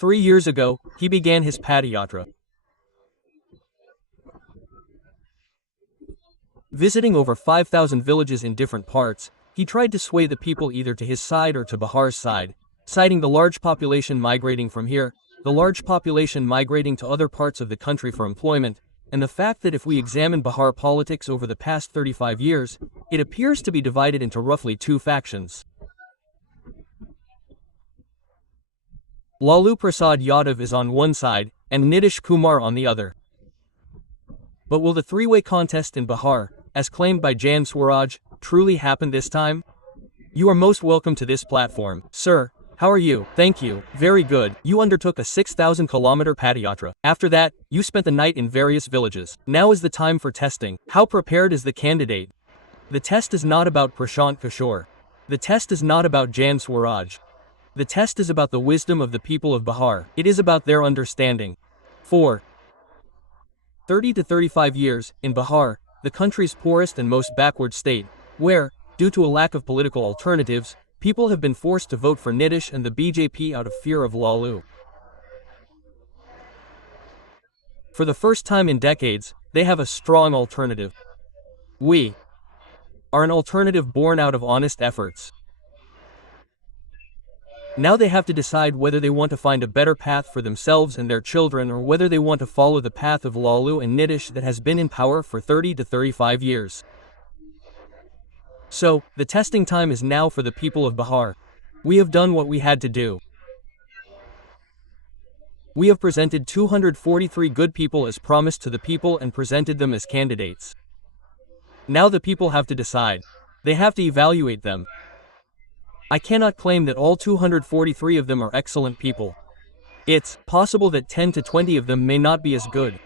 3 years ago, he began his padayatra. Visiting over 5,000 villages in different parts, he tried to sway the people either to his side or to Bihar's side, citing the large population migrating from here, the large population migrating to other parts of the country for employment, and the fact that if we examine Bihar politics over the past 35 years, it appears to be divided into roughly two factions. Lalu Prasad Yadav is on one side, and Nitish Kumar on the other. But will the three-way contest in Bihar, as claimed by Jan Swaraj, truly happen this time? You are most welcome to this platform. Sir, how are you? Thank you. Very good. You undertook a 6,000-kilometer padayatra. After that, you spent the night in various villages. Now is the time for testing. How prepared is the candidate? The test is not about Prashant KISHOR. The test is not about Jan Swaraj. The test is about the wisdom of the people of Bihar. It is about their understanding. For 30 to 35 years, in Bihar, the country's poorest and most backward state, where, due to a lack of political alternatives, people have been forced to vote for Nitish and the BJP out of fear of Lalu. For the first time in decades, they have a strong alternative. We are an alternative born out of honest efforts. Now they have to decide whether they want to find a better path for themselves and their children or whether they want to follow the path of Lalu and Nitish that has been in power for 30 to 35 years. So, the testing time is now for the people of Bihar. We have done what we had to do. We have presented 243 good people as promised to the people and presented them as candidates. Now the people have to decide. They have to evaluate them. I cannot claim that all 243 of them are excellent people. It's possible that 10 to 20 of them may not be as good.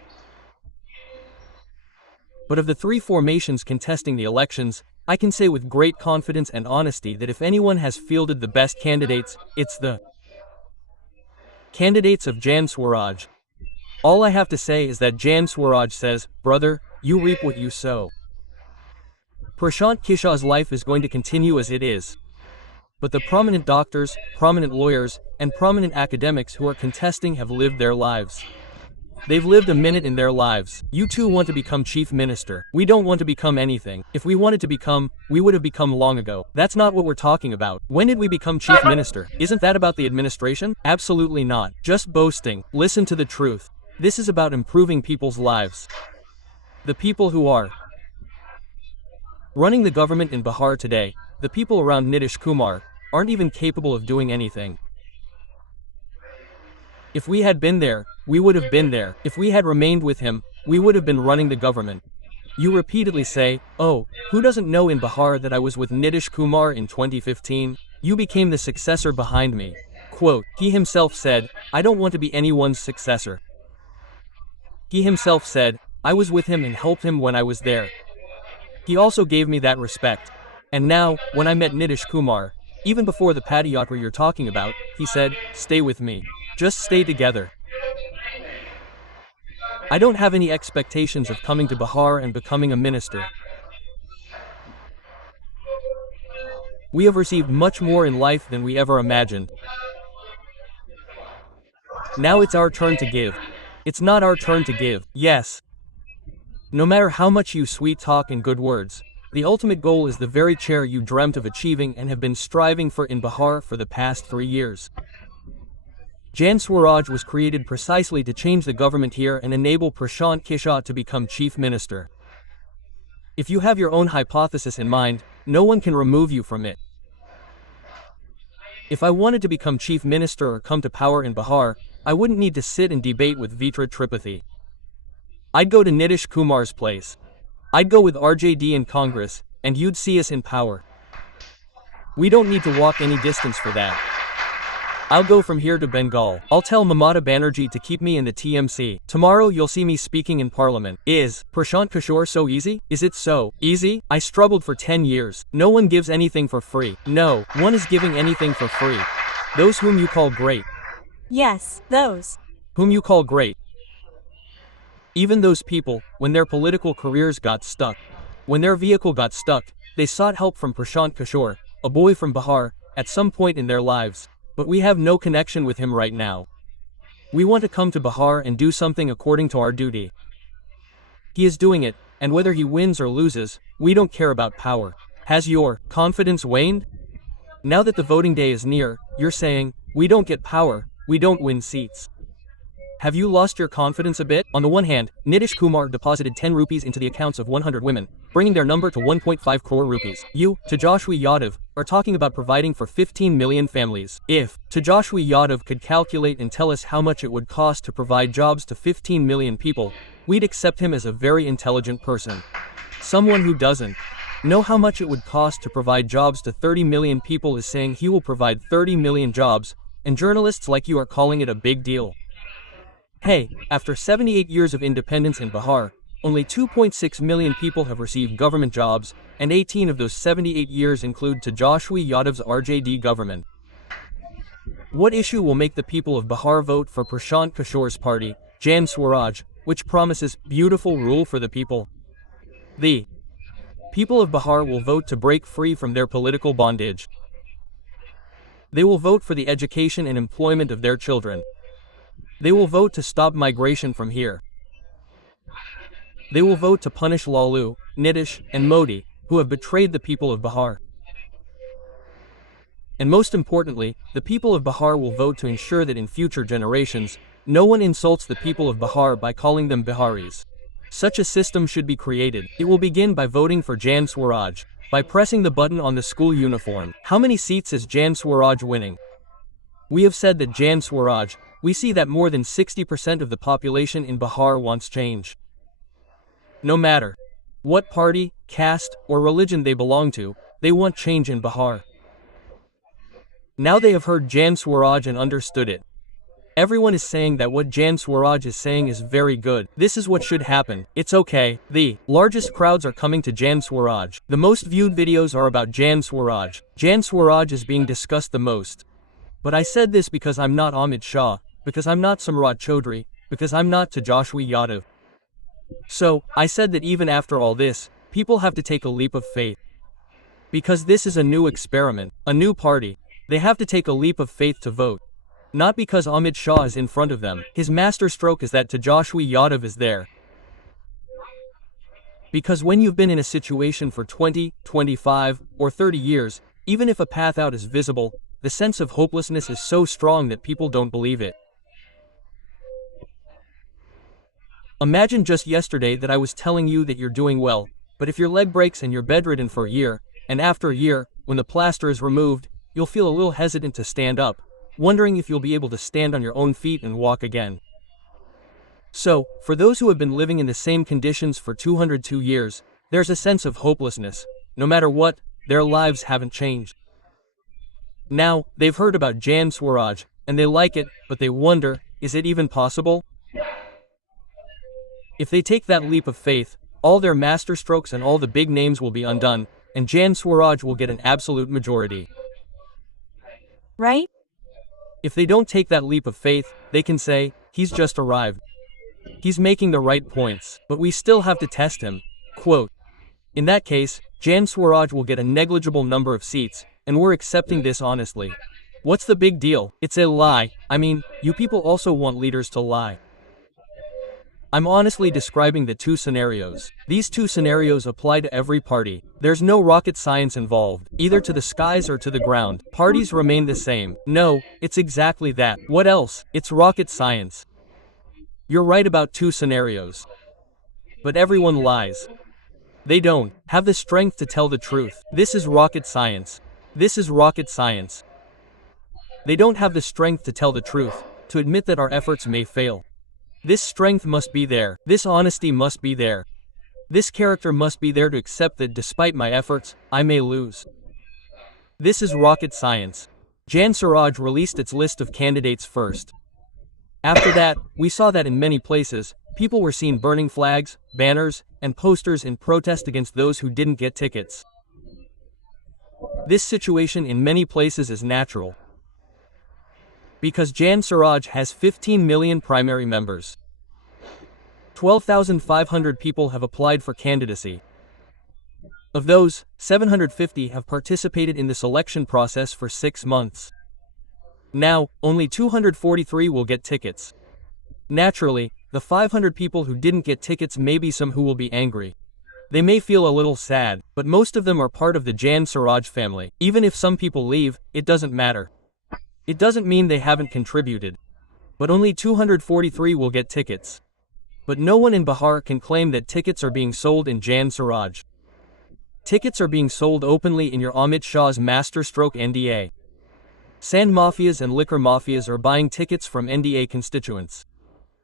But of the three formations contesting the elections, I can say with great confidence and honesty that if anyone has fielded the best candidates, it's the candidates of Jan Swaraj. All I have to say is that Jan Swaraj says, "Brother, you reap what you sow." Prashant KISHOR's life is going to continue as it is. But the prominent doctors, prominent lawyers, and prominent academics who are contesting have lived their lives. They've lived a minute in their lives. You too want to become chief minister. We don't want to become anything. If we wanted to become, we would have become long ago. That's not what we're talking about. When did we become chief minister? Isn't that about the administration? Absolutely not. Just boasting. Listen to the truth. This is about improving people's lives. The people who are running the government in Bihar today, the people around Nitish Kumar, aren't even capable of doing anything. If we had been there, we would have been there. If we had remained with him, we would have been running the government. You repeatedly say, "Oh, who doesn't know in Bihar that I was with Nitish Kumar in 2015? You became the successor behind me." Quote, he himself said, "I don't want to be anyone's successor." He himself said, "I was with him and helped him when I was there. He also gave me that respect." And now, when I met Nitish Kumar, even before the padayatra you're talking about, he said, "Stay with me. Just stay together." I don't have any expectations of coming to Bihar and becoming a minister. We have received much more in life than we ever imagined. Now it's our turn to give. It's not our turn to give. Yes. No matter how much you sweet talk and good words, the ultimate goal is the very chair you dreamt of achieving and have been striving for in Bihar for the past 3 years. Jan Swaraj was created precisely to change the government here and enable Prashant KISHOR to become chief minister. If you have your own hypothesis in mind, no one can remove you from it. If I wanted to become chief minister or come to power in Bihar, I wouldn't need to sit and debate with Vitra Tripathi. I'd go to Nitish Kumar's place. I'd go with RJD in Congress, and you'd see us in power. We don't need to walk any distance for that. I'll go from here to Bengal. I'll tell Mamata Banerjee to keep me in the TMC. Tomorrow you'll see me speaking in parliament. Is Prashant KISHOR so easy? Is it so easy? I struggled for 10 years. No one gives anything for free. No one is giving anything for free. Those whom you call great. Yes, those. Whom you call great. Even those people, when their political careers got stuck, when their vehicle got stuck, they sought help from Prashant KISHOR, a boy from Bihar, at some point in their lives. But we have no connection with him right now. We want to come to Bihar and do something according to our duty. He is doing it, and whether he wins or loses, we don't care about power. Has your confidence waned? Now that the voting day is near, you're saying, we don't get power, we don't win seats. Have you lost your confidence a bit? On the one hand, Nitish Kumar deposited 10 rupees into the accounts of 100 women, bringing their number to 1.5 crore rupees. You, Tejashwi Yadav, are talking about providing for 15 million families. If Tejashwi Yadav could calculate and tell us how much it would cost to provide jobs to 15 million people, we'd accept him as a very intelligent person. Someone who doesn't know how much it would cost to provide jobs to 30 million people is saying he will provide 30 million jobs, and journalists like you are calling it a big deal. Hey, after 78 years of independence in Bihar, only 2.6 million people have received government jobs, and 18 of those 78 years include Tejashwi Yadav's RJD government. What issue will make the people of Bihar vote for Prashant Kishor's party, Jan Swaraj, which promises beautiful rule for the people? The people of Bihar will vote to break free from their political bondage. They will vote for the education and employment of their children. They will vote to stop migration from here. They will vote to punish Lalu, Nitish, and Modi, who have betrayed the people of Bihar. And most importantly, the people of Bihar will vote to ensure that in future generations, no one insults the people of Bihar by calling them Biharis. Such a system should be created. It will begin by voting for Jan Swaraj, by pressing the button on the school uniform. How many seats is Jan Swaraj winning? We have said that Jan Swaraj. We see that more than 60% of the population in Bihar wants change. No matter what party, caste, or religion they belong to, they want change in Bihar. Now they have heard Jan Swaraj and understood it. Everyone is saying that what Jan Swaraj is saying is very good. This is what should happen. It's okay. The largest crowds are coming to Jan Swaraj. The most viewed videos are about Jan Swaraj. Jan Swaraj is being discussed the most. But I said this because I'm not Amit Shah, because I'm not Samrat Chaudhry, because I'm not Tejashwi Yadav. So, I said that even after all this, people have to take a leap of faith. Because this is a new experiment, a new party. They have to take a leap of faith to vote. Not because Amit Shah is in front of them. His masterstroke is that Tejashwi Yadav is there. Because when you've been in a situation for 20, 25, or 30 years, even if a path out is visible, the sense of hopelessness is so strong that people don't believe it. Imagine just yesterday that I was telling you that you're doing well, but if your leg breaks and you're bedridden for a year, and after a year, when the plaster is removed, you'll feel a little hesitant to stand up, wondering if you'll be able to stand on your own feet and walk again. So, for those who have been living in the same conditions for 202 years, there's a sense of hopelessness. No matter what, their lives haven't changed. Now, they've heard about Jan Swaraj, and they like it, but they wonder, is it even possible? If they take that leap of faith, all their masterstrokes and all the big names will be undone, and Jan Swaraj will get an absolute majority. Right? If they don't take that leap of faith, they can say, he's just arrived. He's making the right points, but we still have to test him. Quote, in that case, Jan Swaraj will get a negligible number of seats, and we're accepting this honestly. What's the big deal? It's a lie. I mean, you people also want leaders to lie. I'm honestly describing the two scenarios. These two scenarios apply to every party. There's no rocket science involved, either to the skies or to the ground. Parties remain the same. No, it's exactly that. What else? It's rocket science. You're right about two scenarios. But everyone lies. They don't have the strength to tell the truth. This is rocket science. This is rocket science. They don't have the strength to tell the truth, to admit that our efforts may fail. This strength must be there. This honesty must be there. This character must be there to accept that despite my efforts, I may lose. This is rocket science. Jan Swaraj released its list of candidates first. After that, we saw that in many places, people were seen burning flags, banners, and posters in protest against those who didn't get tickets. This situation in many places is natural. Because Jan Swaraj has 15 million primary members. 12,500 people have applied for candidacy. Of those, 750 have participated in the selection process for 6 months. Now, only 243 will get tickets. Naturally, the 500 people who didn't get tickets may be some who will be angry. They may feel a little sad, but most of them are part of the Jan Swaraj family. Even if some people leave, it doesn't matter. It doesn't mean they haven't contributed. But only 243 will get tickets. But no one in Bihar can claim that tickets are being sold in Jan Swaraj. Tickets are being sold openly in your Amit Shah's masterstroke NDA. Sand mafias and liquor mafias are buying tickets from NDA constituents.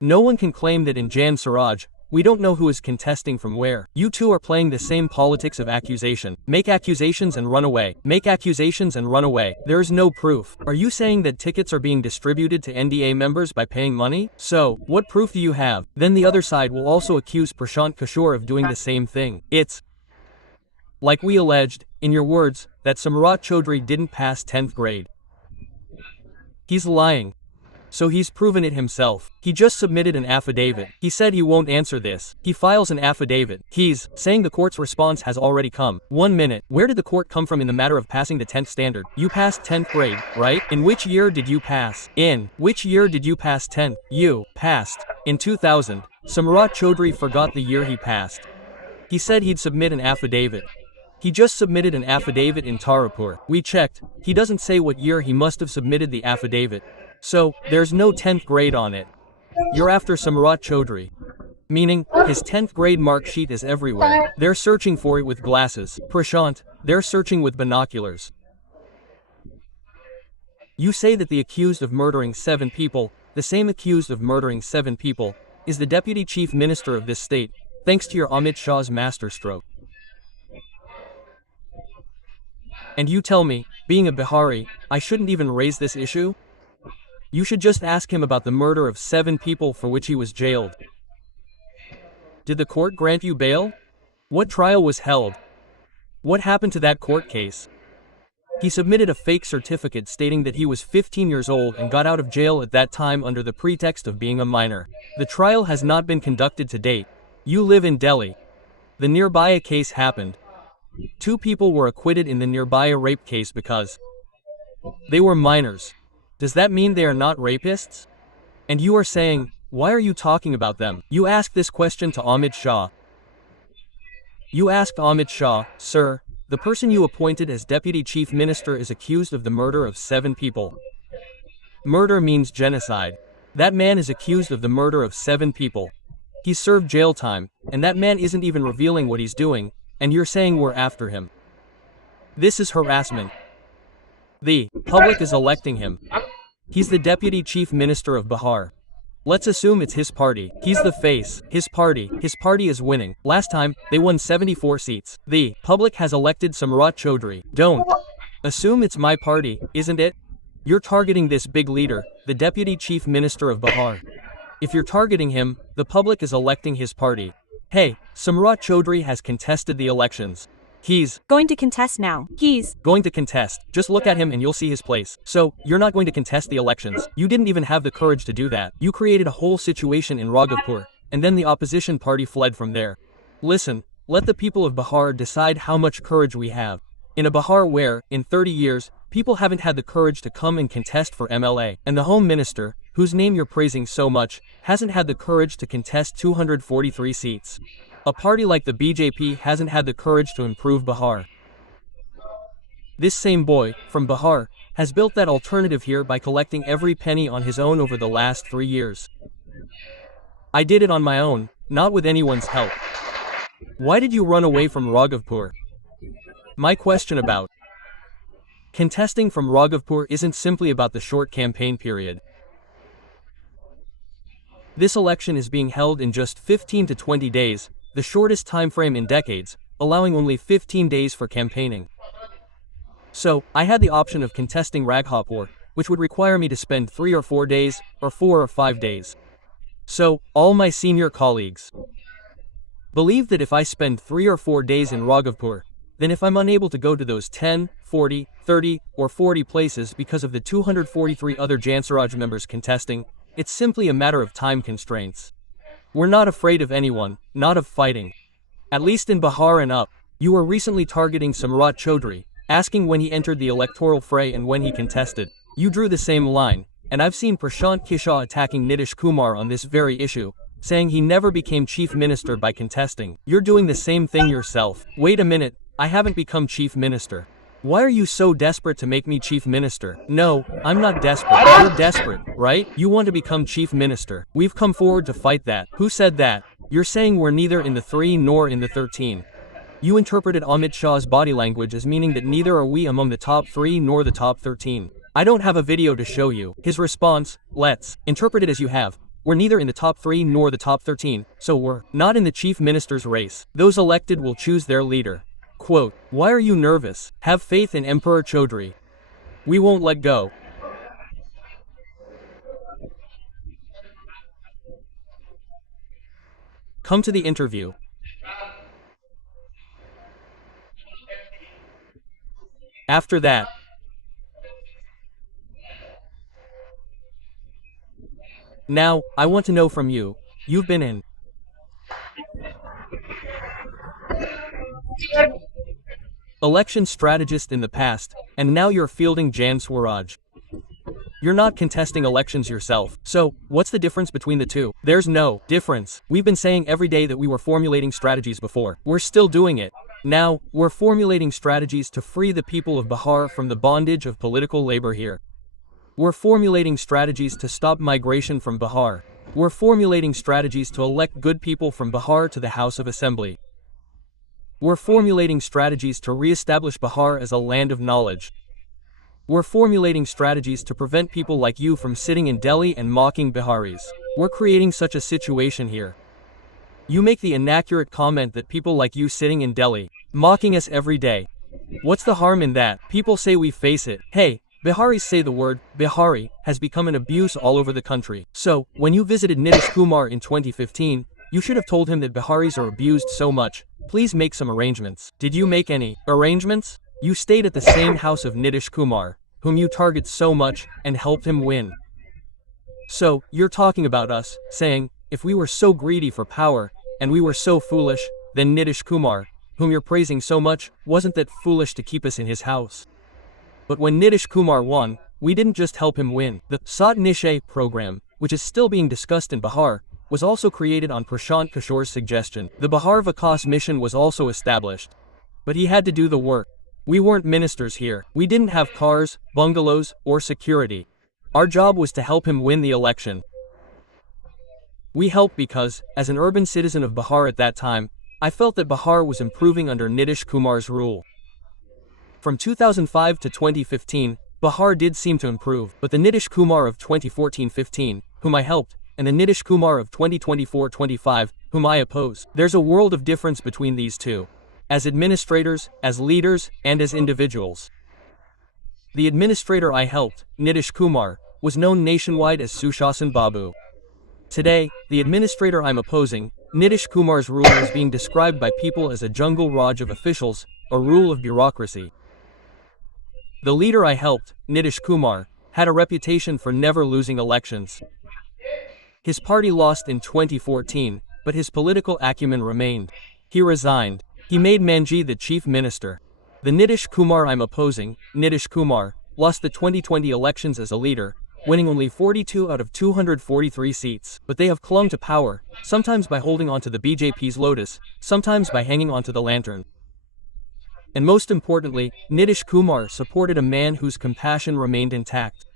No one can claim that in Jan Swaraj, we don't know who is contesting from where. You two are playing the same politics of accusation. Make accusations and run away. Make accusations and run away. There is no proof. Are you saying that tickets are being distributed to NDA members by paying money? So, what proof do you have? Then the other side will also accuse Prashant KISHOR of doing the same thing. It's like we alleged, in your words, that Samrat Chaudhry didn't pass 10th grade. He's lying. So he's proven it himself. He just submitted an affidavit. He said he won't answer this. He files an affidavit. He's saying the court's response has already come. 1 minute. Where did the court come from in the matter of passing the 10th standard? You passed 10th grade, right? In which year did you pass? In which year did you pass 10th? You passed in 2000. Samrat Chaudhry forgot the year he passed. He said he'd submit an affidavit. He just submitted an affidavit in Tarapur. We checked. He doesn't say what year he must have submitted the affidavit. So, there's no 10th grade on it. You're after Samrat Chaudhry. Meaning, his 10th grade mark sheet is everywhere. They're searching for it with glasses. Prashant, they're searching with binoculars. You say that the accused of murdering 7 people, the same accused of murdering 7 people, is the deputy chief minister of this state, thanks to your Amit Shah's masterstroke. And you tell me, being a Bihari, I shouldn't even raise this issue? You should just ask him about the murder of 7 people for which he was jailed. Did the court grant you bail? What trial was held? What happened to that court case? He submitted a fake certificate stating that he was 15 years old and got out of jail at that time under the pretext of being a minor. The trial has not been conducted to date. You live in Delhi. The Nirbhaya case happened. 2 people were acquitted in the Nirbhaya rape case because they were minors. Does that mean they are not rapists? And you are saying, why are you talking about them? You asked this question to Amit Shah. You asked Amit Shah, sir, the person you appointed as deputy chief minister is accused of the murder of 7 people. Murder means genocide. That man is accused of the murder of 7 people. He served jail time, and that man isn't even revealing what he's doing, and you're saying we're after him. This is harassment. The public is electing him. He's the deputy chief minister of Bihar. Let's assume it's his party. He's the face. His party is winning. Last time, they won 74 seats. The public has elected Samrat Chaudhry. Don't assume it's my party, isn't it? You're targeting this big leader, the deputy chief minister of Bihar. If you're targeting him, the public is electing his party. Hey, Samrat Chaudhry has contested the elections. He's Going to contest now. He's going to contest. Just look at him and you'll see his place. So, you're not going to contest the elections. You didn't even have the courage to do that. You created a whole situation in Raghavpur, and then the opposition party fled from there. Listen, let the people of Bihar decide how much courage we have. In a Bihar where, in 30 years, people haven't had the courage to come and contest for MLA, and the Home Minister, whose name you're praising so much, hasn't had the courage to contest 243 seats. A party like the BJP hasn't had the courage to improve Bihar. This same boy, from Bihar, has built that alternative here by collecting every penny on his own over the last 3 years. I did it on my own, not with anyone's help. Why did you run away from Raghavpur? My question about contesting from Raghavpur isn't simply about the short campaign period. This election is being held in just 15 to 20 days, the shortest time frame in decades, allowing only 15 days for campaigning. So, I had the option of contesting Raghavpur, which would require me to spend 3 or 4 days, or 4 or 5 days. So, all my senior colleagues believe that if I spend 3 or 4 days in Raghavpur, then if I'm unable to go to those 10, 40, 30, or 40 places because of the 243 other Jansaraj members contesting, it's simply a matter of time constraints. We're not afraid of anyone, not of fighting. At least in Bihar and up, you were recently targeting Samrat Chaudhry, asking when he entered the electoral fray and when he contested. You drew the same line. And I've seen Prashant KISHOR attacking Nitish Kumar on this very issue, saying he never became chief minister by contesting. You're doing the same thing yourself. Wait a minute, I haven't become chief minister. Why are you so desperate to make me chief minister? No, I'm not desperate. You're desperate, right? You want to become chief minister. We've come forward to fight that. Who said that? You're saying we're neither in the 3 nor in the 13. You interpreted Amit Shah's body language as meaning that neither are we among the top 3 nor the top 13. I don't have a video to show you. His response, let's interpret it as you have. We're neither in the top 3 nor the top 13, so we're not in the chief minister's race. Those elected will choose their leader. Quote, why are you nervous? Have faith in Emperor Chaudhry. We won't let go. Come to the interview. After that, now, I want to know from you, you've been in election strategist in the past, and now you're fielding Jan Swaraj. You're not contesting elections yourself. So, what's the difference between the two? There's no difference. We've been saying every day that we were formulating strategies before. We're still doing it. Now, we're formulating strategies to free the people of Bihar from the bondage of political labor here. We're formulating strategies to stop migration from Bihar. We're formulating strategies to elect good people from Bihar to the House of Assembly. We're formulating strategies to re-establish Bihar as a land of knowledge. We're formulating strategies to prevent people like you from sitting in Delhi and mocking Biharis. We're creating such a situation here. You make the inaccurate comment that people like you sitting in Delhi, mocking us every day. What's the harm in that? People say we face it. Hey, Biharis say the word Bihari has become an abuse all over the country. So, when you visited Nitish Kumar in 2015, you should have told him that Biharis are abused so much. Please make some arrangements. Did you make any arrangements? You stayed at the same house of Nitish Kumar, whom you target so much, and helped him win. So, you're talking about us, saying, if we were so greedy for power, and we were so foolish, then Nitish Kumar, whom you're praising so much, wasn't that foolish to keep us in his house. But when Nitish Kumar won, we didn't just help him win. The Sat Nishay program, which is still being discussed in Bihar, was also created on Prashant KISHOR's suggestion. The Bihar Vikas mission was also established. But he had to do the work. We weren't ministers here. We didn't have cars, bungalows, or security. Our job was to help him win the election. We helped because, as an urban citizen of Bihar at that time, I felt that Bihar was improving under Nitish Kumar's rule. From 2005 to 2015, Bihar did seem to improve, but the Nitish Kumar of 2014-15, whom I helped, and the Nitish Kumar of 2024-25, whom I oppose, there's a world of difference between these two. As administrators, as leaders, and as individuals. The administrator I helped, Nitish Kumar, was known nationwide as Sushasan Babu. Today, the administrator I'm opposing, Nitish Kumar's rule is being described by people as a jungle Raj of officials, a rule of bureaucracy. The leader I helped, Nitish Kumar, had a reputation for never losing elections. His party lost in 2014, but his political acumen remained. He resigned. He made Manji the chief minister. The Nitish Kumar I'm opposing, Nitish Kumar, lost the 2020 elections as a leader, winning only 42 out of 243 seats. But they have clung to power, sometimes by holding onto the BJP's lotus, sometimes by hanging onto the lantern. And most importantly, Nitish Kumar supported a man whose compassion remained intact.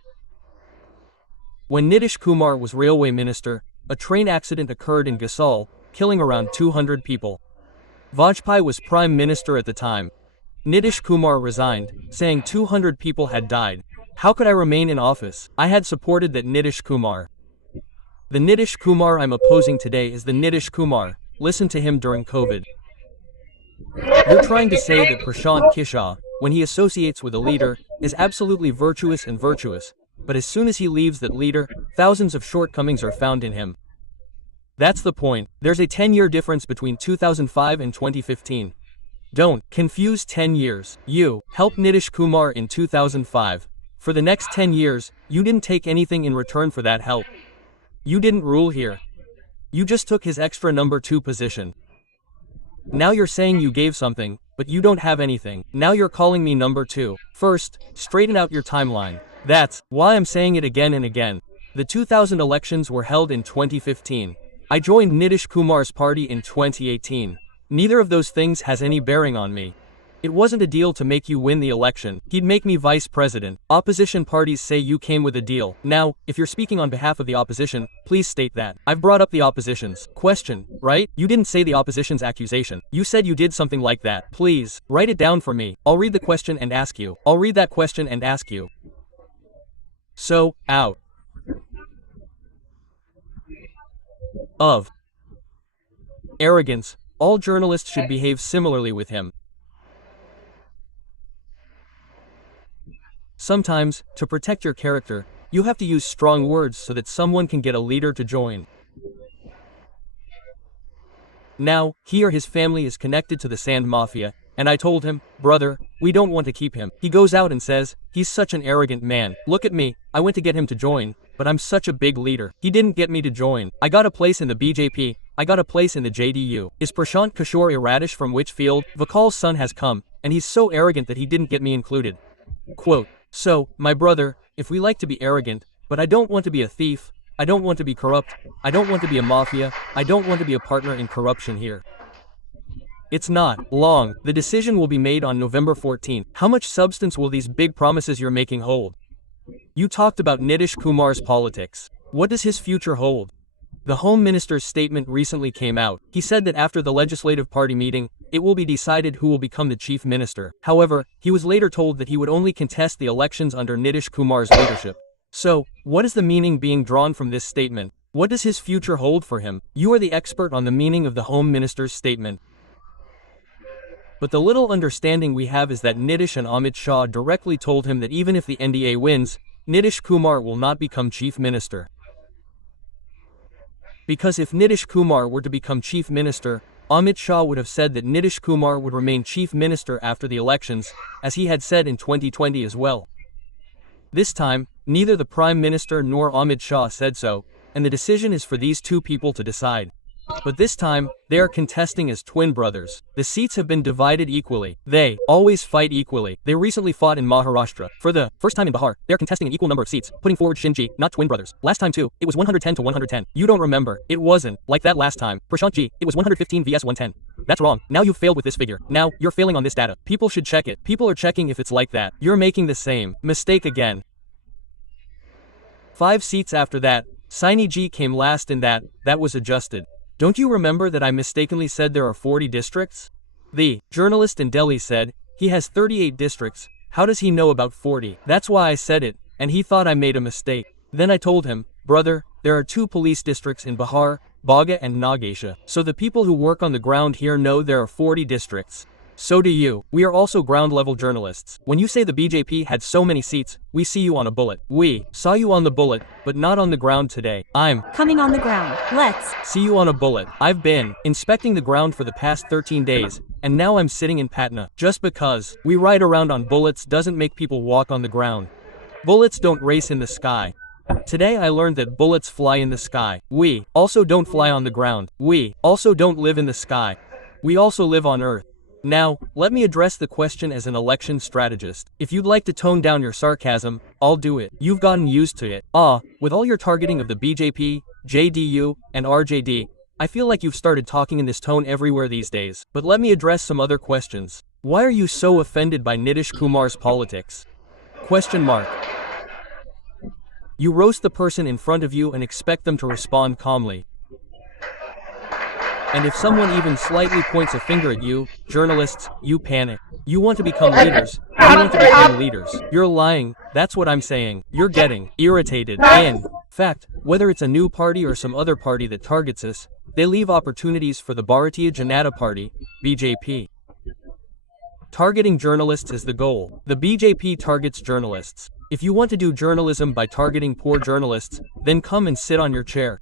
When Nitish Kumar was railway minister, a train accident occurred in Gasol, killing around 200 people. Bhojpuri was prime minister at the time. Nitish Kumar resigned, saying 200 people had died. How could I remain in office? I had supported that Nitish Kumar. The Nitish Kumar I'm opposing today is the Nitish Kumar. Listen to him during COVID. You're trying to say that Prashant KISHOR, when he associates with a leader, is absolutely virtuous and virtuous, but as soon as he leaves that leader, thousands of shortcomings are found in him. That's the point. There's a 10-year difference between 2005 and 2015. Don't confuse 10 years. You helped Nitish Kumar in 2005. For the next 10 years, you didn't take anything in return for that help. You didn't rule here. You just took his extra number 2 position. Now you're saying you gave something, but you don't have anything. Now you're calling me number 2. First, straighten out your timeline. That's why I'm saying it again and again. The 2000 elections were held in 2015. I joined Nitish Kumar's party in 2018. Neither of those things has any bearing on me. It wasn't a deal to make you win the election. He'd make me vice president. Opposition parties say you came with a deal. Now, if you're speaking on behalf of the opposition, please state that. I've brought up the opposition's question, right? You didn't say the opposition's accusation. You said you did something like that. Please, write it down for me. I'll read the question and ask you. I'll read that question and ask you. So, out of arrogance, all journalists should behave similarly with him. Sometimes, to protect your character, you have to use strong words so that someone can get a leader to join. Now, he or his family is connected to the sand mafia, and I told him, brother, we don't want to keep him. He goes out and says, he's such an arrogant man. Look at me, I went to get him to join, but I'm such a big leader. He didn't get me to join. I got a place in the BJP, I got a place in the JDU. Is Prashant KISHOR Iradish from which field? Vikal's son has come, and he's so arrogant that he didn't get me included. Quote, so, my brother, if we like to be arrogant, but I don't want to be a thief, I don't want to be corrupt, I don't want to be a mafia, I don't want to be a partner in corruption here. It's not long. The decision will be made on November 14th. How much substance will these big promises you're making hold? You talked about Nitish Kumar's politics. What does his future hold? The Home Minister's statement recently came out. He said that after the Legislative Party meeting, it will be decided who will become the Chief Minister. However, he was later told that he would only contest the elections under Nitish Kumar's leadership. So, what is the meaning being drawn from this statement? What does his future hold for him? You are the expert on the meaning of the Home Minister's statement. But the little understanding we have is that Nitish and Amit Shah directly told him that even if the NDA wins, Nitish Kumar will not become Chief Minister. Because if Nitish Kumar were to become Chief Minister, Amit Shah would have said that Nitish Kumar would remain Chief Minister after the elections, as he had said in 2020 as well. This time, neither the Prime Minister nor Amit Shah said so, and the decision is for these two people to decide. But this time, they are contesting as twin brothers. The seats have been divided equally. They always fight equally. They recently fought in Maharashtra. For the first time in Bihar, they are contesting an equal number of seats, putting forward Shinji, not twin brothers. Last time too, it was 110 to 110. You don't remember. It wasn't like that last time. Prashant ji, it was 115 vs 110. That's wrong. Now you've failed with this figure. Now, you're failing on this data. People should check it. People are checking if it's like that. You're making the same mistake again. 5 seats after that, Saini ji came last in that was adjusted. Don't you remember that I mistakenly said there are 40 districts? The journalist in Delhi said, he has 38 districts, how does he know about 40? That's why I said it, and he thought I made a mistake. Then I told him, brother, there are 2 police districts in Bihar, Baga and Nagesha. So the people who work on the ground here know there are 40 districts. So do you. We are also ground-level journalists. When you say the BJP had so many seats, we see you on a bullet. We saw you on the bullet, but not on the ground today. I'm coming on the ground. Let's see you on a bullet. I've been inspecting the ground for the past 13 days, and now I'm sitting in Patna. Just because we ride around on bullets doesn't make people walk on the ground. Bullets don't race in the sky. Today I learned that bullets fly in the sky. We also don't fly on the ground. We also don't live in the sky. We also live on Earth. Now, let me address the question as an election strategist. If you'd like to tone down your sarcasm, I'll do it. You've gotten used to it. With all your targeting of the BJP, JDU, and RJD, I feel like you've started talking in this tone everywhere these days. But let me address some other questions. Why are you so offended by Nitish Kumar's politics? Question mark. You roast the person in front of you and expect them to respond calmly. And if someone even slightly points a finger at you, journalists, you panic. You want to become leaders. You want to become leaders. You're lying. That's what I'm saying. You're getting irritated. In fact, whether it's a new party or some other party that targets us, they leave opportunities for the Bharatiya Janata Party, BJP. Targeting journalists is the goal. The BJP targets journalists. If you want to do journalism by targeting poor journalists, then come and sit on your chair.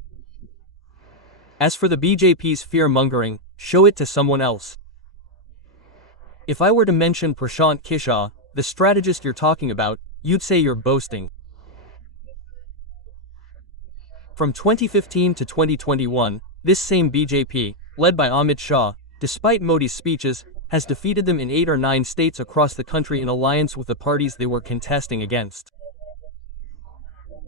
As for the BJP's fear-mongering, show it to someone else. If I were to mention Prashant KISHOR, the strategist you're talking about, you'd say you're boasting. From 2015 to 2021, this same BJP, led by Amit Shah, despite Modi's speeches, has defeated them in 8 or 9 states across the country in alliance with the parties they were contesting against.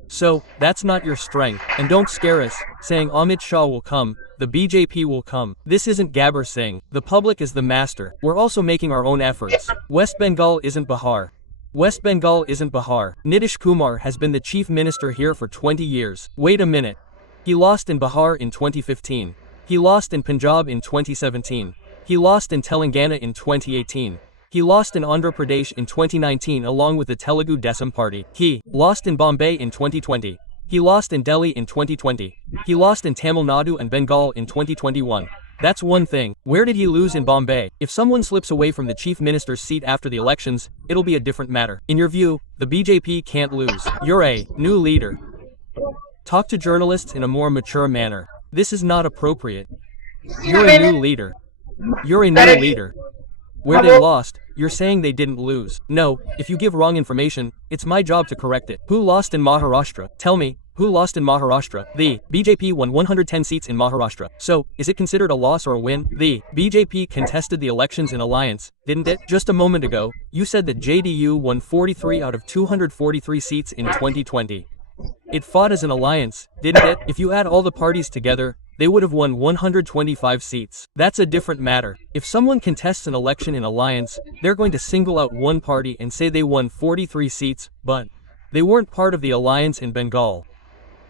So, that's not your strength, and don't scare us, saying Amit Shah will come, the BJP will come. This isn't Gabbar Singh, the public is the master. We're also making our own efforts. West Bengal isn't Bihar. West Bengal isn't Bihar. Nitish Kumar has been the chief minister here for 20 years. Wait a minute. He lost in Bihar in 2015. He lost in Punjab in 2017. He lost in Telangana in 2018. He lost in Andhra Pradesh in 2019 along with the Telugu Desam party. He lost in Bombay in 2020. He lost in Delhi in 2020. He lost in Tamil Nadu and Bengal in 2021. That's one thing. Where did he lose in Bombay? If someone slips away from the chief minister's seat after the elections, it'll be a different matter. In your view, the BJP can't lose. You're a new leader. Talk to journalists in a more mature manner. This is not appropriate. You're a new leader. You're a new leader. Where they lost, you're saying they didn't lose. No, if you give wrong information, it's my job to correct it. Who lost in Maharashtra? Tell me, who lost in Maharashtra? The BJP won 110 seats in Maharashtra. So, is it considered a loss or a win? The BJP contested the elections in alliance, didn't it? Just a moment ago, you said that JDU won 43 out of 243 seats in 2020. It fought as an alliance, didn't it? If you add all the parties together, they would have won 125 seats. That's a different matter. If someone contests an election in alliance, they're going to single out one party and say they won 43 seats, but they weren't part of the alliance in Bengal.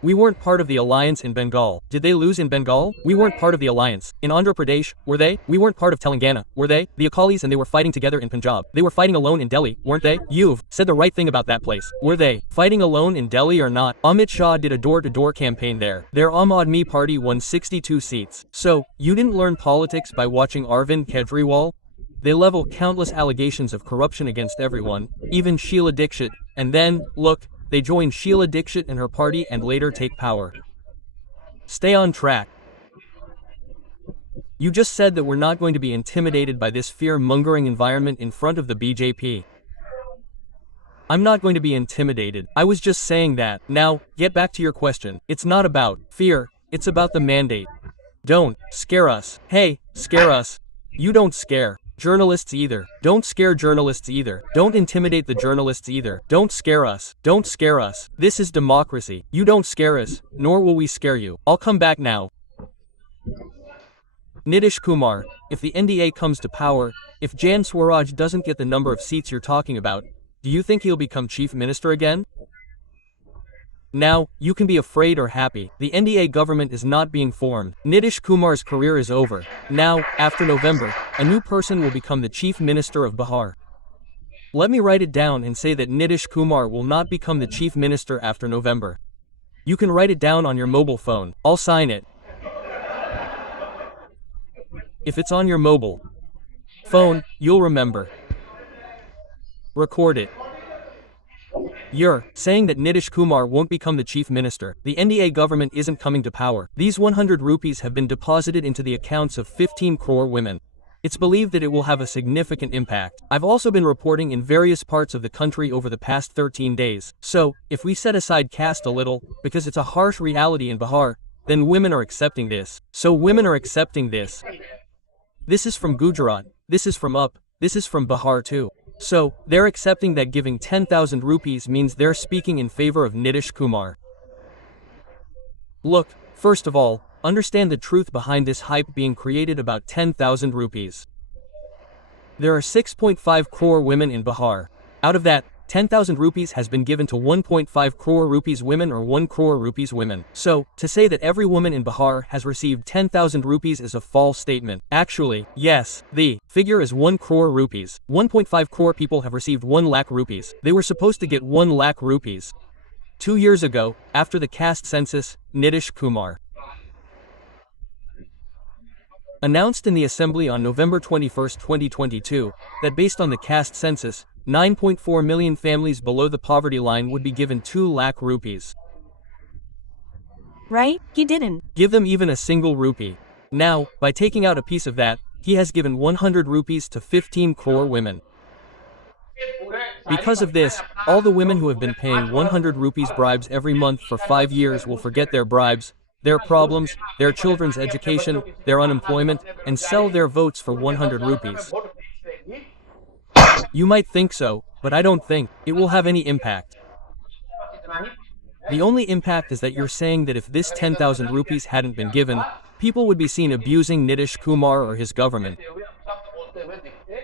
We weren't part of the alliance in Bengal. Did they lose in Bengal? We weren't part of the alliance. In Andhra Pradesh, were they? We weren't part of Telangana, were they? The Akalis and they were fighting together in Punjab. They were fighting alone in Delhi, weren't they? You've said the right thing about that place. Were they fighting alone in Delhi or not? Amit Shah did a door-to-door campaign there. Their Aam Aadmi party won 62 seats. So, you didn't learn politics by watching Arvind Kejriwal? They level countless allegations of corruption against everyone, even Sheila Dikshit, and then, look, they join Sheila Dikshit and her party and later take power. Stay on track. You just said that we're not going to be intimidated by this fear-mongering environment in front of the BJP. I'm not going to be intimidated. I was just saying that. Now, get back to your question. It's not about fear, it's about the mandate. Don't scare us. Hey, scare us. You don't scare journalists either. Don't scare journalists either. Don't intimidate the journalists either. Don't scare us. Don't scare us. This is democracy. You don't scare us, nor will we scare you. I'll come back now. Nitish Kumar, if the NDA comes to power, if Jan Swaraj doesn't get the number of seats you're talking about, do you think he'll become chief minister again? Now, you can be afraid or happy. The NDA government is not being formed. Nitish Kumar's career is over. Now, after November, a new person will become the chief minister of Bihar. Let me write it down and say that Nitish Kumar will not become the chief minister after November. You can write it down on your mobile phone. I'll sign it. If it's on your mobile phone, you'll remember. Record it. You're saying that Nitish Kumar won't become the chief minister. The NDA government isn't coming to power. These 100 rupees have been deposited into the accounts of 15 crore women. It's believed that it will have a significant impact. I've also been reporting in various parts of the country over the past 13 days. So, if we set aside caste a little, because it's a harsh reality in Bihar, then women are accepting this. So women are accepting this. This is from Gujarat. This is from Up. This is from Bihar too. So, they're accepting that giving 10,000 rupees means they're speaking in favor of Nitish Kumar. Look, first of all, understand the truth behind this hype being created about 10,000 rupees. There are 6.5 crore women in Bihar. Out of that, 10,000 rupees has been given to 1.5 crore rupees women or 1 crore rupees women. So, to say that every woman in Bihar has received 10,000 rupees is a false statement. Actually, yes, the figure is 1 crore rupees. 1.5 crore people have received 1 lakh rupees. They were supposed to get 1 lakh rupees. 2 years ago, after the caste census, Nitish Kumar announced in the assembly on November 21, 2022, that based on the caste census, 9.4 million families below the poverty line would be given 2 lakh rupees. Right? He didn't give them even a single rupee. Now, by taking out a piece of that, he has given 100 rupees to 15 crore women. Because of this, all the women who have been paying 100 rupees bribes every month for 5 years will forget their bribes, their problems, their children's education, their unemployment, and sell their votes for 100 rupees. You might think so, but I don't think it will have any impact. The only impact is that you're saying that if this 10,000 rupees hadn't been given, people would be seen abusing Nitish Kumar or his government.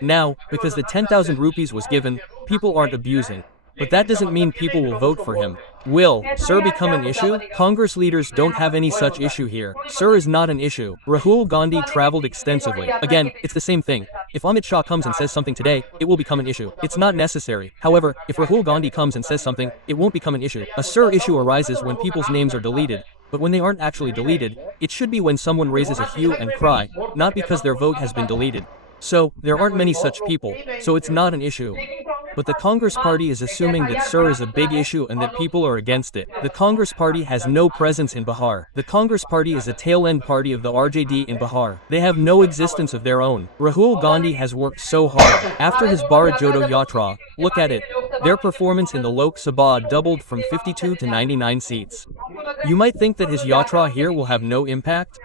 Now, because the 10,000 rupees was given, people aren't abusing. But that doesn't mean people will vote for him. Will Sir become an issue? Congress leaders don't have any such issue here. Sir is not an issue. Rahul Gandhi traveled extensively. Again, it's the same thing. If Amit Shah comes and says something today, it will become an issue. It's not necessary. However, if Rahul Gandhi comes and says something, it won't become an issue. A Sir issue arises when people's names are deleted. But when they aren't actually deleted, it should be when someone raises a hue and cry, not because their vote has been deleted. So, there aren't many such people, so it's not an issue. But the Congress party is assuming that Sir is a big issue and that people are against it. The Congress party has no presence in Bihar. The Congress party is a tail-end party of the RJD in Bihar. They have no existence of their own. Rahul Gandhi has worked so hard. After his Bharat Jodo Yatra, look at it. Their performance in the Lok Sabha doubled from 52 to 99 seats. You might think that his Yatra here will have no impact.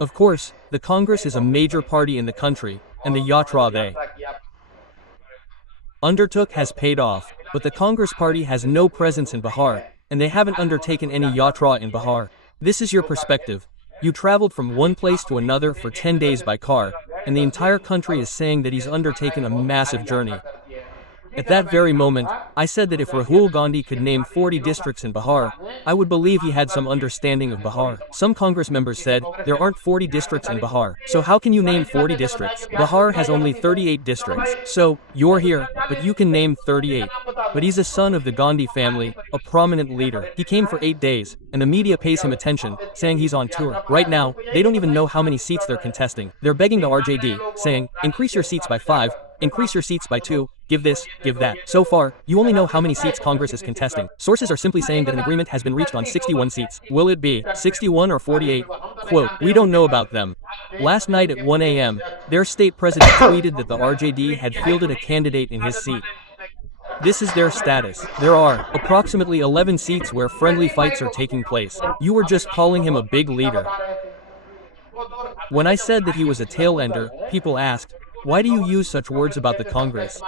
Of course, the Congress is a major party in the country, and the Yatra they undertook has paid off, but the Congress party has no presence in Bihar, and they haven't undertaken any Yatra in Bihar. This is your perspective. You traveled from one place to another for 10 days by car, and the entire country is saying that he's undertaken a massive journey. At that very moment, I said that if Rahul Gandhi could name 40 districts in Bihar, I would believe he had some understanding of Bihar. Some Congress members said, there aren't 40 districts in Bihar, so how can you name 40 districts? Bihar has only 38 districts, so, you're here, but you can name 38. But he's a son of the Gandhi family, a prominent leader. He came for 8 days, and the media pays him attention, saying he's on tour. Right now, they don't even know how many seats they're contesting. They're begging the RJD, saying, increase your seats by 5, increase your seats by 2, give this, give that. So far, you only know how many seats Congress is contesting. Sources are simply saying that an agreement has been reached on 61 seats. Will it be 61 or 48? Quote, we don't know about them. Last night at 1 a.m., their state president tweeted that the RJD had fielded a candidate in his seat. This is their status. There are approximately 11 seats where friendly fights are taking place. You were just calling him a big leader. When I said that he was a tail-ender, people asked, why do you use such words about the Congress?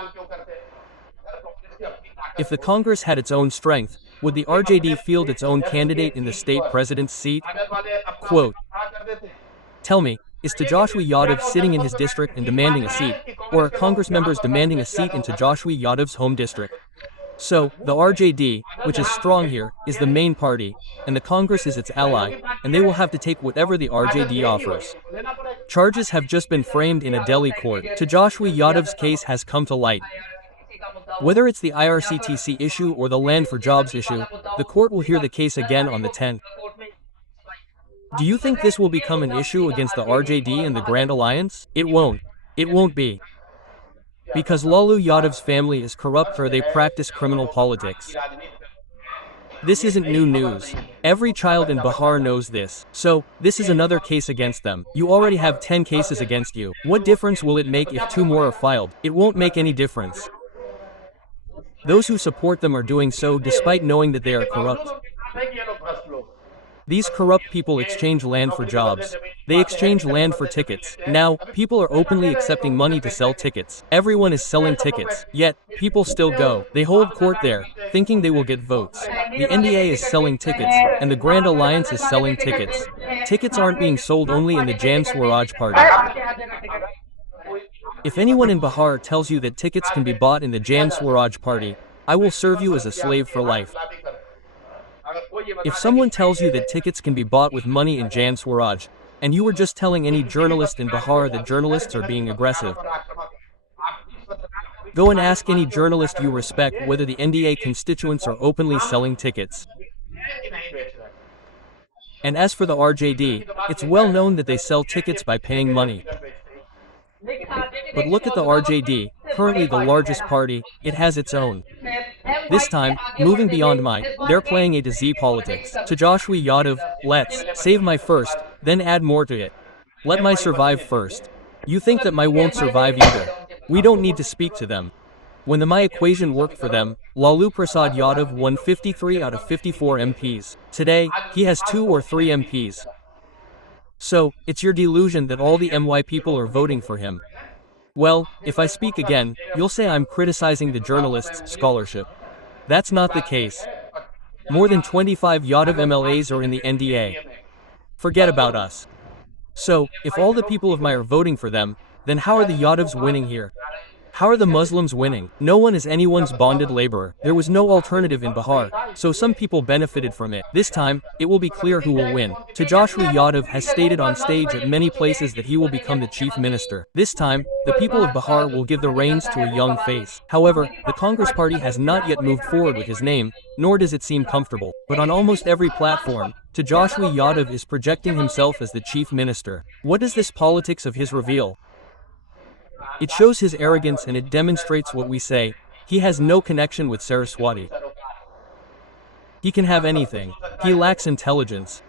If the Congress had its own strength, would the RJD field its own candidate in the state president's seat? Quote, tell me, is Tejashwi Yadav sitting in his district and demanding a seat, or are Congress members demanding a seat in Tejashwi Yadav's home district? So, the RJD, which is strong here, is the main party, and the Congress is its ally, and they will have to take whatever the RJD offers. Charges have just been framed in a Delhi court. Tejashwi Yadav's case has come to light. Whether it's the IRCTC issue or the Land for Jobs issue, the court will hear the case again on the 10th. Do you think this will become an issue against the RJD and the Grand Alliance? It won't. It won't be. Because Lalu Yadav's family is corrupt or they practice criminal politics. This isn't new news. Every child in Bihar knows this. So, this is another case against them. You already have 10 cases against you. What difference will it make if 2 more are filed? It won't make any difference. Those who support them are doing so despite knowing that they are corrupt. These corrupt people exchange land for jobs. They exchange land for tickets. Now, people are openly accepting money to sell tickets. Everyone is selling tickets. Yet, people still go. They hold court there, thinking they will get votes. The NDA is selling tickets, and the Grand Alliance is selling tickets. Tickets aren't being sold only in the Jan Swaraj party. If anyone in Bihar tells you that tickets can be bought in the Jan Swaraj party, I will serve you as a slave for life. If someone tells you that tickets can be bought with money in Jan Swaraj, and you were just telling any journalist in Bihar that journalists are being aggressive, go and ask any journalist you respect whether the NDA constituents are openly selling tickets. And as for the RJD, it's well known that they sell tickets by paying money. But look at the RJD, currently the largest party, it has its own. This time, moving beyond my, they're playing A to Z politics. Tejashwi Yadav, let's save my first, then add more to it. Let my survive first. You think that my won't survive either. We don't need to speak to them. When the my equation worked for them, Lalu Prasad Yadav won 53 out of 54 MPs. Today, he has 2 or 3 MPs. So, it's your delusion that all the MY people are voting for him. Well, if I speak again, you'll say I'm criticizing the journalists' scholarship. That's not the case. More than 25 Yadav MLAs are in the NDA. Forget about us. So, if all the people of Bihar are voting for them, then how are the Yadavs winning here? How are the Muslims winning? No one is anyone's bonded laborer. There was no alternative in Bihar, so some people benefited from it. This time, it will be clear who will win. Tejashwi Yadav has stated on stage at many places that he will become the chief minister. This time, the people of Bihar will give the reins to a young face. However, the Congress party has not yet moved forward with his name, nor does it seem comfortable. But on almost every platform, Tejashwi Yadav is projecting himself as the chief minister. What does this politics of his reveal? It shows his arrogance and it demonstrates what we say. He has no connection with Saraswati. He can have anything. He lacks intelligence.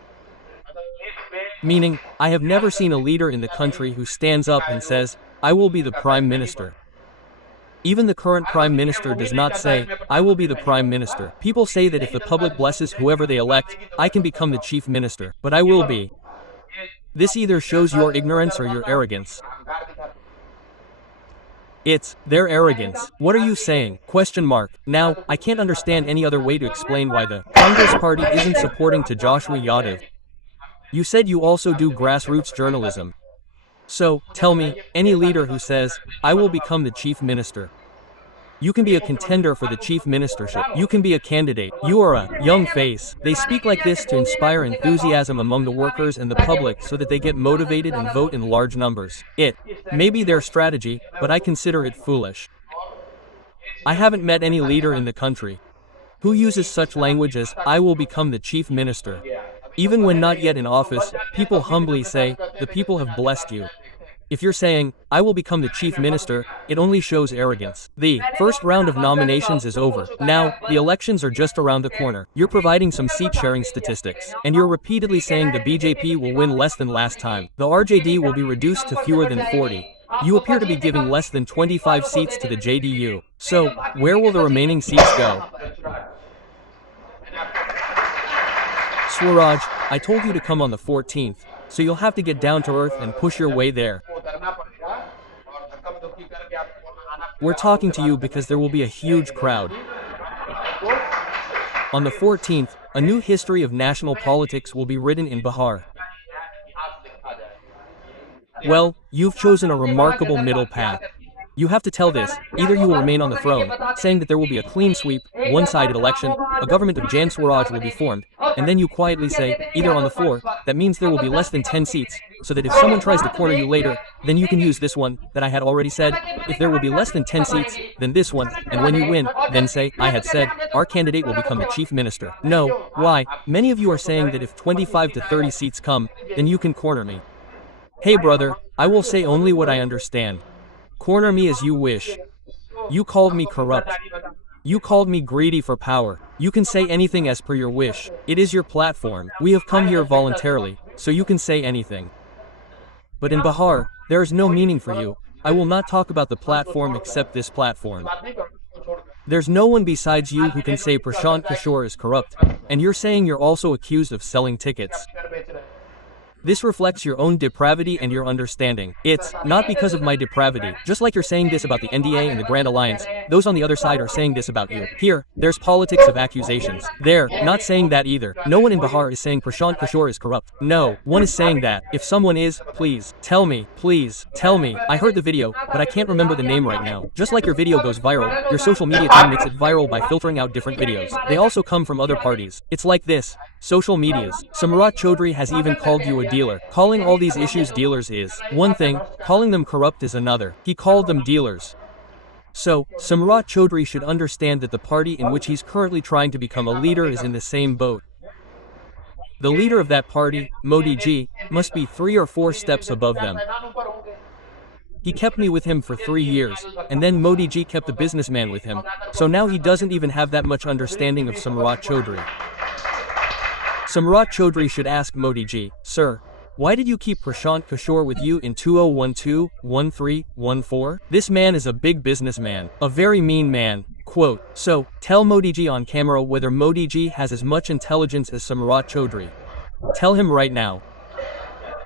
Meaning, I have never seen a leader in the country who stands up and says, I will be the prime minister. Even the current prime minister does not say, I will be the prime minister. People say that if the public blesses whoever they elect, I can become the chief minister. But I will be. This either shows your ignorance or your arrogance. It's their arrogance. What are you saying? Question mark. Now, I can't understand any other way to explain why the Congress party isn't supporting Tejashwi Yadav. You said you also do grassroots journalism. So, tell me, any leader who says, I will become the chief minister. You can be a contender for the chief ministership. You can be a candidate. You are a young face. They speak like this to inspire enthusiasm among the workers and the public so that they get motivated and vote in large numbers. It may be their strategy, but I consider it foolish. I haven't met any leader in the country who uses such language as, I will become the chief minister. Even when not yet in office, people humbly say, the people have blessed you. If you're saying, I will become the chief minister, it only shows arrogance. The first round of nominations is over. Now, the elections are just around the corner. You're providing some seat-sharing statistics. And you're repeatedly saying the BJP will win less than last time. The RJD will be reduced to fewer than 40. You appear to be giving less than 25 seats to the JDU. So, where will the remaining seats go? Swaraj, I told you to come on the 14th, so you'll have to get down to earth and push your way there. We're talking to you because there will be a huge crowd. On the 14th, a new history of national politics will be written in Bihar. Well, you've chosen a remarkable middle path. You have to tell this, either you will remain on the throne, saying that there will be a clean sweep, one-sided election, a government of Jan Swaraj will be formed, and then you quietly say, either on the floor, that means there will be less than 10 seats, so that if someone tries to corner you later, then you can use this one, that I had already said, if there will be less than 10 seats, then this one, and when you win, then say, I had said, our candidate will become the chief minister. No, why? Many of you are saying that if 25 to 30 seats come, then you can corner me. Hey brother, I will say only what I understand. Corner me as you wish. You called me corrupt. You called me greedy for power. You can say anything as per your wish. It is your platform. We have come here voluntarily, so you can say anything. But in Bihar, there is no meaning for you. I will not talk about the platform except this platform. There's no one besides you who can say Prashant KISHOR is corrupt, and you're saying you're also accused of selling tickets. This reflects your own depravity and your understanding. It's not because of my depravity. Just like you're saying this about the NDA and the Grand Alliance, those on the other side are saying this about you. Here, there's politics of accusations. They're not saying that either. No one in Bihar is saying Prashant KISHOR is corrupt. No, one is saying that. If someone is, please, tell me. Please, tell me. I heard the video, but I can't remember the name right now. Just like your video goes viral, your social media team makes it viral by filtering out different videos. They also come from other parties. It's like this. Social medias. Samrat Chaudhary has even called you a dealer. Calling all these issues dealers is one thing, calling them corrupt is another. He called them dealers. So, Samrat Chaudhary should understand that the party in which he's currently trying to become a leader is in the same boat. The leader of that party, Modi ji, must be 3 or 4 steps above them. He kept me with him for 3 years, and then Modi ji kept the businessman with him, so now he doesn't even have that much understanding of Samrat Chaudhary. Samrat Chaudhary should ask Modi ji, Sir, why did you keep Prashant KISHOR with you in 2012-13-14? This man is a big businessman, a very mean man. Quote, so, tell Modi ji on camera whether Modi ji has as much intelligence as Samrat Chaudhary. Tell him right now.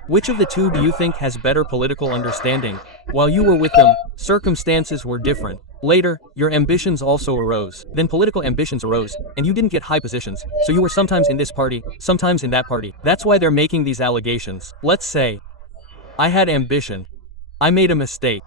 Which of the two do you think has better political understanding? While you were with them, circumstances were different. Later, your ambitions also arose. Then political ambitions arose, and you didn't get high positions, so you were sometimes in this party, sometimes in that party. That's why they're making these allegations. Let's say, I had ambition. I made a mistake.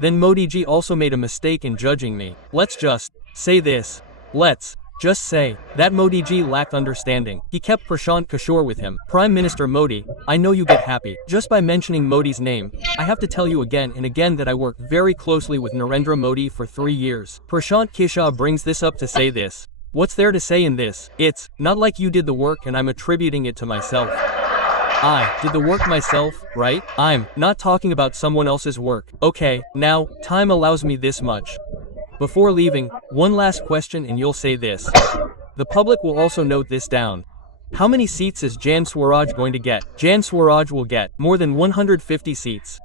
Then Modi ji also made a mistake in judging me. Let's just say this. Let's just say that Modi ji lacked understanding. He kept Prashant KISHOR with him. Prime Minister Modi, I know you get happy just by mentioning Modi's name. I have to tell you again and again that I worked very closely with Narendra Modi for 3 years. Prashant KISHOR brings this up to say this. What's there to say in this? It's not like you did the work and I'm attributing it to myself. I did the work myself, right? I'm not talking about someone else's work. Okay, now, time allows me this much. Before leaving, one last question and you'll say this. The public will also note this down. How many seats is Jan Swaraj going to get? Jan Swaraj will get more than 150 seats.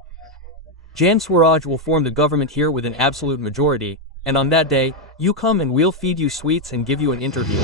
Jan Swaraj will form the government here with an absolute majority, and on that day, you come and we'll feed you sweets and give you an interview.